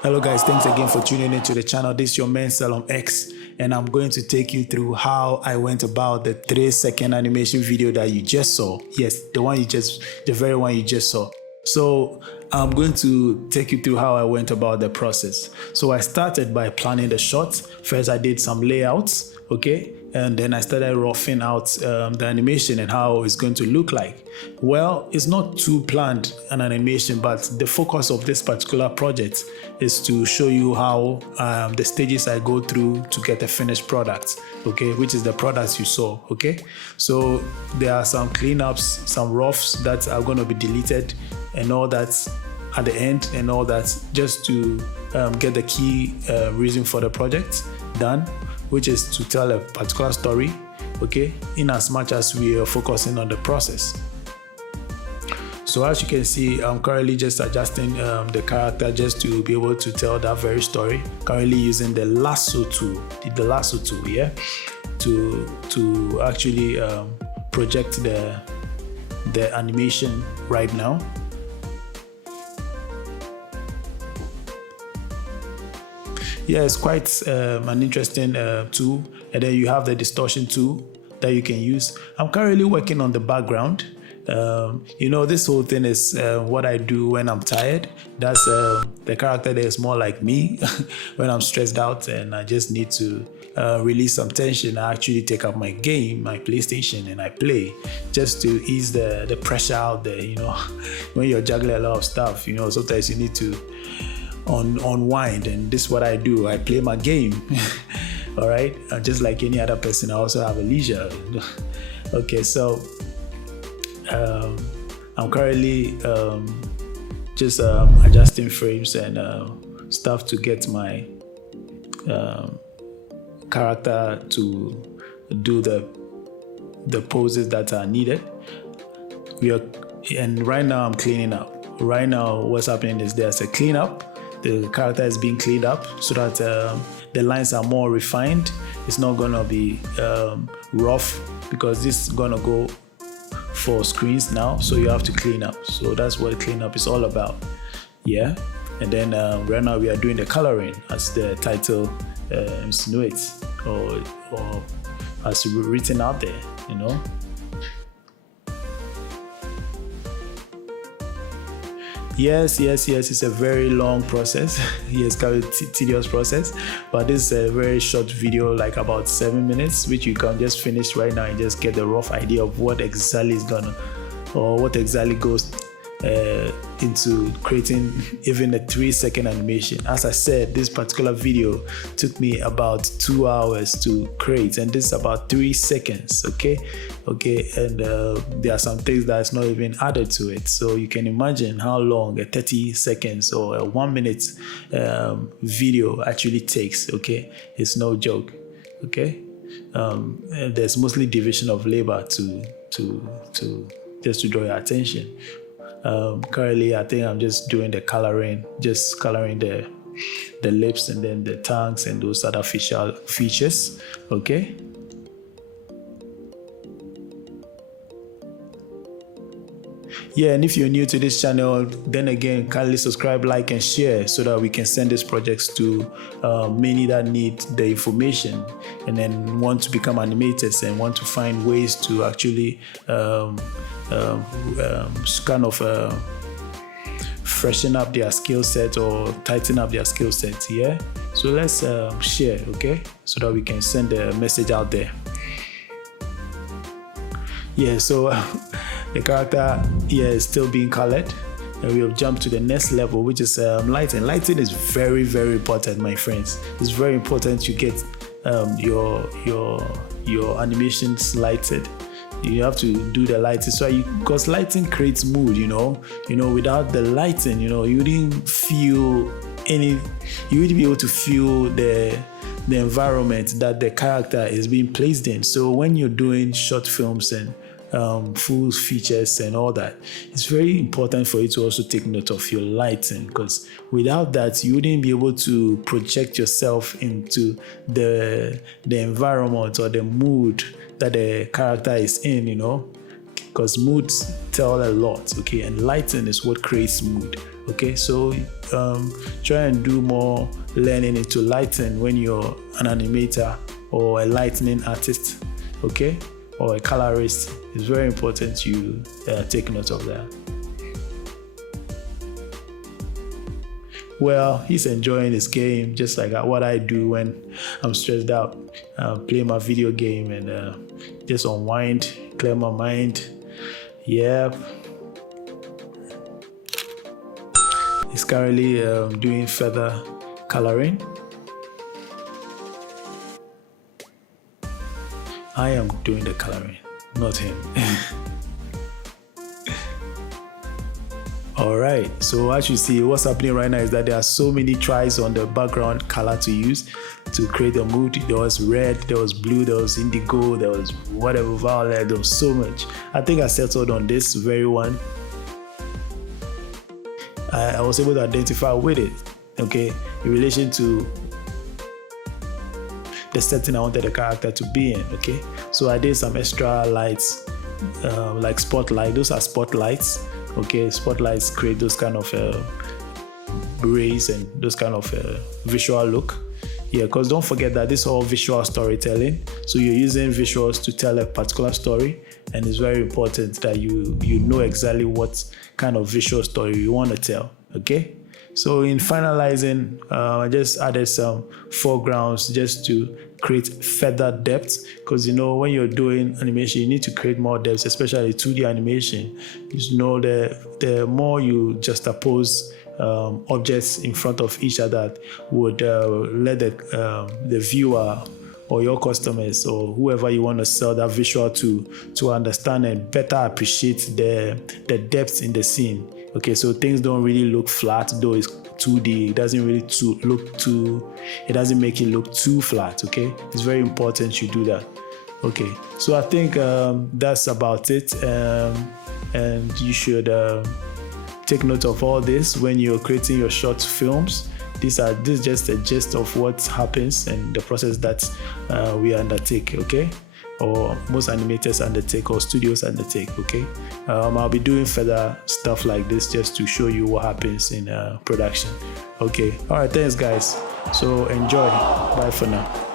Hello guys, thanks again for tuning into the channel. This is your man Salom X, and I'm going to take you through how I went about the 3-second animation video that you just saw. Yes, the very one you just saw. So I'm going to take you through how I went about the process. So I started by planning the shots. First I did some layouts, okay? And then I started roughing out the animation and how it's going to look like. Well, it's not too planned an animation, but the focus of this particular project is to show you how the stages I go through to get a finished product, okay, which is the products you saw, okay? So there are some cleanups, some roughs that are going to be deleted and all that at the end and all that, just to get the key reason for the project done, which is to tell a particular story, okay, in as much as we are focusing on the process. So as you can see, I'm currently just adjusting the character just to be able to tell that very story. Currently using the lasso tool, yeah, to actually project the animation right now. Yeah, it's quite an interesting tool. And then you have the distortion tool that you can use. I'm currently working on the background. This whole thing is what I do when I'm tired. That's the character that is more like me when I'm stressed out and I just need to release some tension. I actually take up my game, my PlayStation, and I play just to ease the pressure out there. When you're juggling a lot of stuff, sometimes you need to unwind, and this is what I do. I play my game. All right, just like any other person, I also have a leisure. Okay, so I'm currently just adjusting frames and stuff to get my character to do the poses that are needed. And right now I'm cleaning up. Right now what's happening is there's a cleanup. The character is being cleaned up so that the lines are more refined. It's not gonna be rough because this is gonna go for screens now, so you have to clean up. So that's what cleanup is all about. Yeah. And then right now we are doing the coloring, as the title insinuates, or as written out there, Yes, it's a very long process. Yes, kind of tedious process, but this is a very short video, like about 7 minutes, which you can just finish right now and just get a rough idea of what exactly goes into creating even a 3-second animation. As I said, this particular video took me about 2 hours to create, and this is about 3 seconds. Okay, and there are some things that's not even added to it, so you can imagine how long a 30 seconds or a 1 minute video actually takes. Okay, it's no joke. Okay, and there's mostly division of labor to just to draw your attention. Currently I think I'm just doing the coloring, just coloring the lips and then the tongues and those other facial features. Okay. Yeah, and if you're new to this channel, then again, kindly subscribe, like, and share so that we can send these projects to many that need the information and then want to become animators and want to find ways to actually freshen up their skill set or tighten up their skill set. Yeah, so let's share, okay, so that we can send a message out there. Yeah, so the character here is still being colored, and we have jumped to the next level, which is lighting. Lighting is very, very important, my friends. It's very important you get your animations lighted. You have to do the lighting, because lighting creates mood. Without the lighting, you wouldn't feel any. You wouldn't be able to feel the environment that the character is being placed in. So when you're doing short films and full features and all that, it's very important for you to also take note of your lighting, because without that you wouldn't be able to project yourself into the environment or the mood that the character is in. because moods tell a lot, okay, and lighting is what creates mood, okay. So try and do more learning into lighting when you're an animator or a lightning artist, okay, or a colorist. It's very important you take note of that. Well, he's enjoying his game just like what I do when I'm stressed out. Play my video game and just unwind, clear my mind. Yeah. He's currently doing feather coloring. I am doing the coloring, not him. All right, so as you see, what's happening right now is that there are so many tries on the background color to use to create a mood. There was red, there was blue, there was indigo, there was whatever, violet, there was so much. I think I settled on this very one. I was able to identify with it, okay, in relation to the setting I wanted the character to be in, okay. So I did some extra lights, like spotlight. Those are spotlights. Okay, spotlights create those kind of rays and those kind of visual look. Yeah, because don't forget that this is all visual storytelling. So you're using visuals to tell a particular story, and it's very important that you know exactly what kind of visual story you want to tell. Okay, so in finalizing, I just added some foregrounds just to create further depth, because you know when you're doing animation you need to create more depth, especially 2D animation. You know, the more you juxtapose objects in front of each other would let the viewer or your customers or whoever you want to sell that visual to understand and better appreciate the depth in the scene. Okay, so things don't really look flat, though it's 2D. It doesn't really it doesn't make it look too flat. Okay, it's very important you do that. Okay, so I think that's about it, and you should take note of all this when you're creating your short films. This is just a gist of what happens and the process that we undertake, okay, or most animators undertake or studios undertake, okay. I'll be doing further stuff like this just to show you what happens in production. Okay, all right, thanks guys, so enjoy. Bye for now.